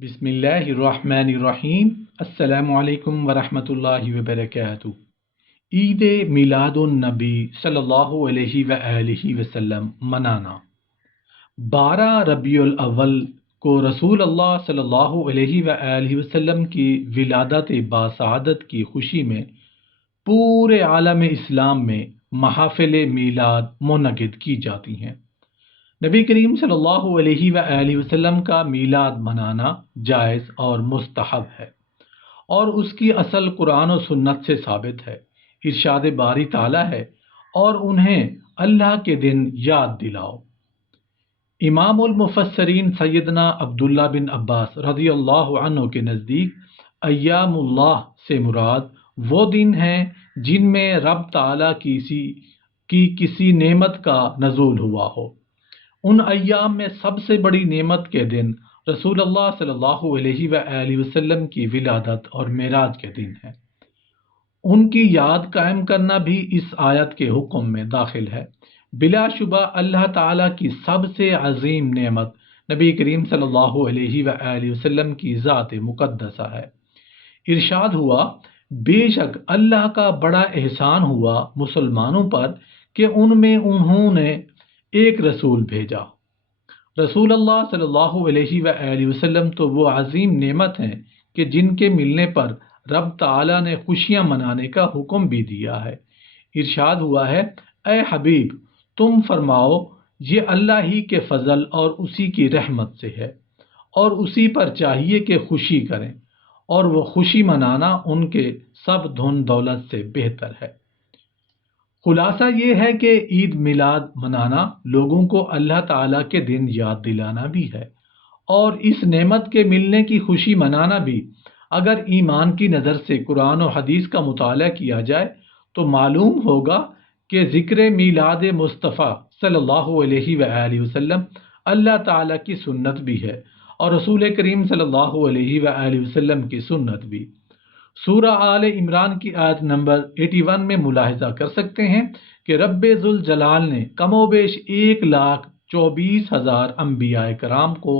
بسم اللہ الرحمن الرحیم۔ السلام علیکم ورحمۃ اللہ وبرکاتہ۔ عید میلاد النبی صلی اللہ علیہ وآلہ وسلم منانا 12 ربیع الاول کو رسول اللہ صلی اللہ علیہ وآلہ وسلم کی ولادت باسعادت کی خوشی میں پورے عالم اسلام میں محافل میلاد منعقد کی جاتی ہیں۔ نبی کریم صلی اللہ علیہ وآلہ وسلم کا میلاد منانا جائز اور مستحب ہے، اور اس کی اصل قرآن و سنت سے ثابت ہے۔ ارشاد باری تعالیٰ ہے، اور انہیں اللہ کے دن یاد دلاؤ۔ امام المفسرین سیدنا عبداللہ بن عباس رضی اللہ عنہ کے نزدیک ایام اللہ سے مراد وہ دن ہیں جن میں رب تعالیٰ کی کسی نعمت کا نزول ہوا ہو۔ ان ایام میں سب سے بڑی نعمت کے دن رسول اللہ صلی اللہ علیہ وآلہ وسلم کی ولادت اور معراج کے دن ہے۔ ان کی یاد قائم کرنا بھی اس آیت کے حکم میں داخل ہے۔ بلا شبہ اللہ تعالیٰ کی سب سے عظیم نعمت نبی کریم صلی اللہ علیہ وآلہ وسلم کی ذات مقدسہ ہے۔ ارشاد ہوا، بے شک اللہ کا بڑا احسان ہوا مسلمانوں پر کہ ان میں انہوں نے ایک رسول بھیجا۔ رسول اللہ صلی اللہ علیہ وآلہ وسلم تو وہ عظیم نعمت ہیں کہ جن کے ملنے پر رب تعالیٰ نے خوشیاں منانے کا حکم بھی دیا ہے۔ ارشاد ہوا ہے، اے حبیب تم فرماؤ یہ اللہ ہی کے فضل اور اسی کی رحمت سے ہے، اور اسی پر چاہیے کہ خوشی کریں، اور وہ خوشی منانا ان کے سب دھن دولت سے بہتر ہے۔ خلاصہ یہ ہے کہ عید میلاد منانا لوگوں کو اللہ تعالیٰ کے دن یاد دلانا بھی ہے، اور اس نعمت کے ملنے کی خوشی منانا بھی۔ اگر ایمان کی نظر سے قرآن و حدیث کا مطالعہ کیا جائے تو معلوم ہوگا کہ ذکر میلاد مصطفیٰ صلی اللہ علیہ وآلہ وسلم اللہ تعالیٰ کی سنت بھی ہے، اور رسول کریم صلی اللہ علیہ وآلہ وسلم کی سنت بھی۔ سورہ آل عمران کی آیت نمبر 81 میں ملاحظہ کر سکتے ہیں کہ رب ذوالجلال نے کم و بیش 1,24,000 انبیاء کرام کو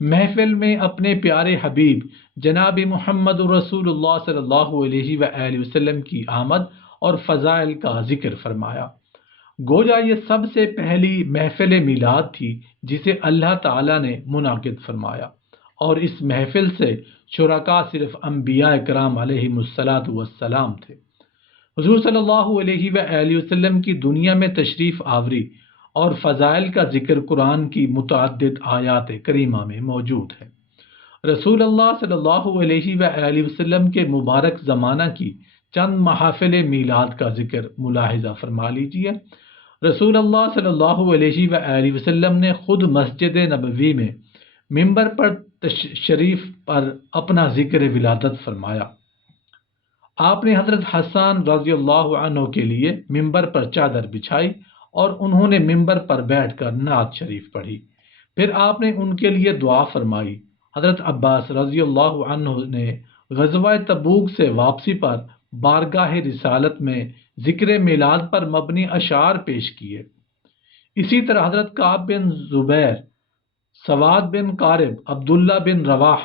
محفل میں اپنے پیارے حبیب جناب محمد رسول اللہ صلی اللہ علیہ وآلہ وسلم کی آمد اور فضائل کا ذکر فرمایا۔ گویا یہ سب سے پہلی محفل میلاد تھی جسے اللہ تعالیٰ نے منعقد فرمایا، اور اس محفل سے شرکا صرف انبیاء کرام علیہم السلام تھے۔ حضور صلی اللہ علیہ وآلہ وسلم کی دنیا میں تشریف آوری اور فضائل کا ذکر قرآن کی متعدد آیات کریمہ میں موجود ہے۔ رسول اللہ صلی اللہ علیہ وآلہ وسلم کے مبارک زمانہ کی چند محافل میلاد کا ذکر ملاحظہ فرما لیجیے۔ رسول اللہ صلی اللہ علیہ وآلہ وسلم نے خود مسجد نبوی میں ممبر پر شریف پر اپنا ذکر ولادت فرمایا۔ آپ نے حضرت حسان رضی اللہ عنہ کے لیے ممبر پر چادر بچھائی اور انہوں نے ممبر پر بیٹھ کر نعت شریف پڑھی۔ پھر آپ نے ان کے لیے دعا فرمائی۔ حضرت عباس رضی اللہ عنہ نے غزوہ تبوک سے واپسی پر بارگاہ رسالت میں ذکر میلاد پر مبنی اشعار پیش کیے۔ اسی طرح حضرت کعب بن زبیر، سواد بن قارب، عبداللہ بن رواح،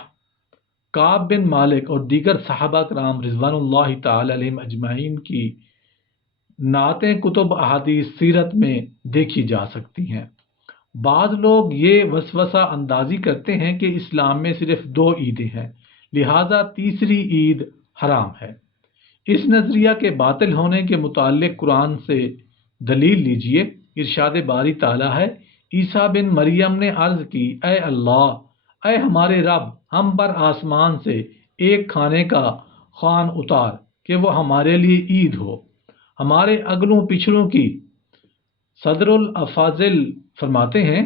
کعب بن مالک اور دیگر صحابہ کرام رضوان اللہ تعالی علیہم اجمعین کی نعتیں کتب احادیث سیرت میں دیکھی جا سکتی ہیں۔ بعض لوگ یہ وسوسہ اندازی کرتے ہیں کہ اسلام میں صرف 2 عیدیں ہیں، لہٰذا تیسری عید حرام ہے۔ اس نظریہ کے باطل ہونے کے متعلق قرآن سے دلیل لیجئے۔ ارشاد باری تعالیٰ ہے، عیسیٰ بن مریم نے عرض کی، اے اللہ، اے ہمارے رب، ہم پر آسمان سے ایک کھانے کا خوان اتار کہ وہ ہمارے لیے عید ہو، ہمارے اگلوں پچھلوں کی۔ صدر الافاضل فرماتے ہیں،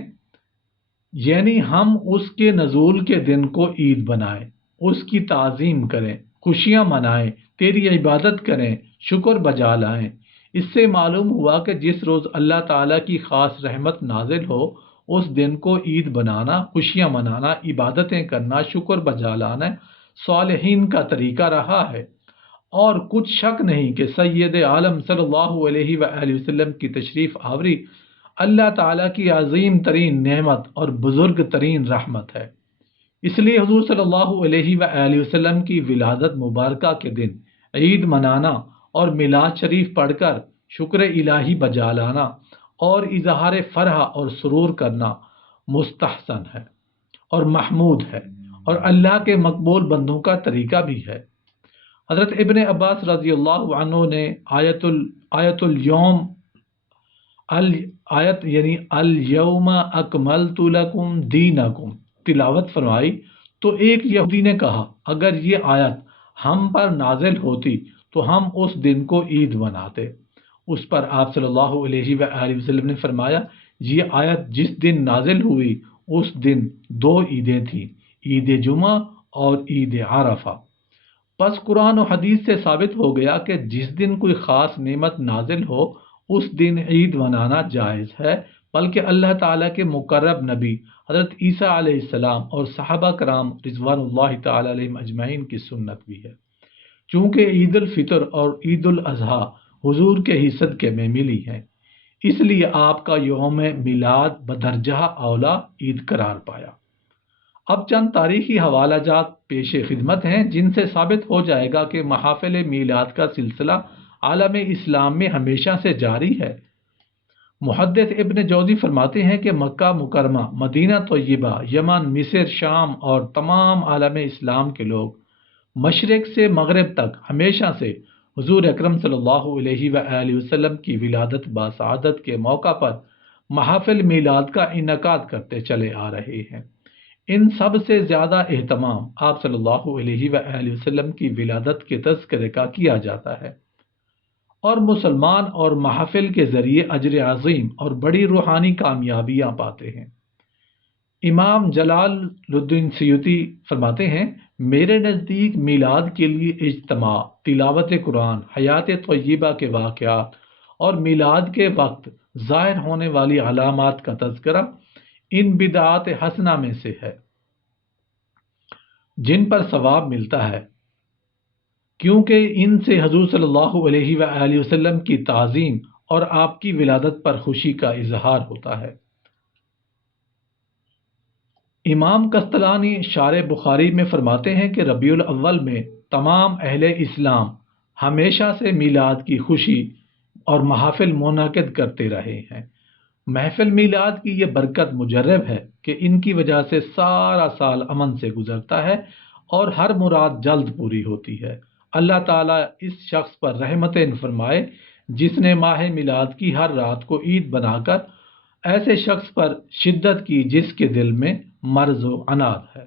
یعنی ہم اس کے نزول کے دن کو عید بنائیں، اس کی تعظیم کریں، خوشیاں منائیں، تیری عبادت کریں، شکر بجا لائیں۔ اس سے معلوم ہوا کہ جس روز اللہ تعالیٰ کی خاص رحمت نازل ہو اس دن کو عید بنانا، خوشیاں منانا، عبادتیں کرنا، شکر بجا لانا صالحین کا طریقہ رہا ہے، اور کچھ شک نہیں کہ سید عالم صلی اللہ علیہ وآلہ وسلم کی تشریف آوری اللہ تعالیٰ کی عظیم ترین نعمت اور بزرگ ترین رحمت ہے۔ اس لیے حضور صلی اللہ علیہ وآلہ وسلم کی ولادت مبارکہ کے دن عید منانا اور میلاد شریف پڑھ کر شکر الہی بجا لانا اور اظہار فرح اور سرور کرنا مستحسن ہے اور محمود ہے اور اللہ کے مقبول بندوں کا طریقہ بھی ہے۔ حضرت ابن عباس رضی اللہ عنہ نے آیت الیوم آیت یعنی الیوم اکملت لکم دینکم تلاوت فرمائی تو ایک یہودی نے کہا اگر یہ آیت ہم پر نازل ہوتی تو ہم اس دن کو عید مناتے۔ اس پر آپ صلی اللہ علیہ وآلہ وسلم نے فرمایا یہ آیت جس دن نازل ہوئی اس دن دو عیدیں تھیں، عید جمعہ اور عید عرفہ۔ پس قرآن و حدیث سے ثابت ہو گیا کہ جس دن کوئی خاص نعمت نازل ہو اس دن عید منانا جائز ہے، بلکہ اللہ تعالیٰ کے مقرب نبی حضرت عیسیٰ علیہ السلام اور صحابہ کرام رضوان اللہ تعالیٰ علیہم اجمعین کی سنت بھی ہے۔ چونکہ عید الفطر اور عید الاضحیٰ حضور کے ہی صدقے میں ملی ہیں، اس لیے آپ کا یوم میلاد بدرجہ اولا عید قرار پایا۔ اب چند تاریخی حوالہ جات پیش خدمت ہیں جن سے ثابت ہو جائے گا کہ محافل میلاد کا سلسلہ عالم اسلام میں ہمیشہ سے جاری ہے۔ محدث ابن جوزی فرماتے ہیں کہ مکہ مکرمہ، مدینہ طیبہ، یمن، مصر، شام اور تمام عالم اسلام کے لوگ مشرق سے مغرب تک ہمیشہ سے حضور اکرم صلی اللہ علیہ وآلہ وسلم کی ولادت باسعادت کے موقع پر محافل میلاد کا انعقاد کرتے چلے آ رہے ہیں۔ ان سب سے زیادہ اہتمام آپ صلی اللہ علیہ وآلہ وسلم کی ولادت کے تذکرے کا کیا جاتا ہے، اور مسلمان اور محافل کے ذریعے اجر عظیم اور بڑی روحانی کامیابیاں پاتے ہیں۔ امام جلال الدین سیوطی فرماتے ہیں میرے نزدیک میلاد کے لیے اجتماع، تلاوت قرآن، حیات طیبہ کے واقعات اور میلاد کے وقت ظاہر ہونے والی علامات کا تذکرہ ان بدعات حسنہ میں سے ہے جن پر ثواب ملتا ہے، کیونکہ ان سے حضور صلی اللہ علیہ وآلہ وسلم کی تعظیم اور آپ کی ولادت پر خوشی کا اظہار ہوتا ہے۔ امام قسطلانی شارح بخاری میں فرماتے ہیں کہ ربیع الاول میں تمام اہل اسلام ہمیشہ سے میلاد کی خوشی اور محافل منعقد کرتے رہے ہیں۔ محفل میلاد کی یہ برکت مجرب ہے کہ ان کی وجہ سے سارا سال امن سے گزرتا ہے اور ہر مراد جلد پوری ہوتی ہے۔ اللہ تعالیٰ اس شخص پر رحمتیں فرمائے جس نے ماہ میلاد کی ہر رات کو عید بنا کر ایسے شخص پر شدت کی جس کے دل میں مرض و عناد ہے۔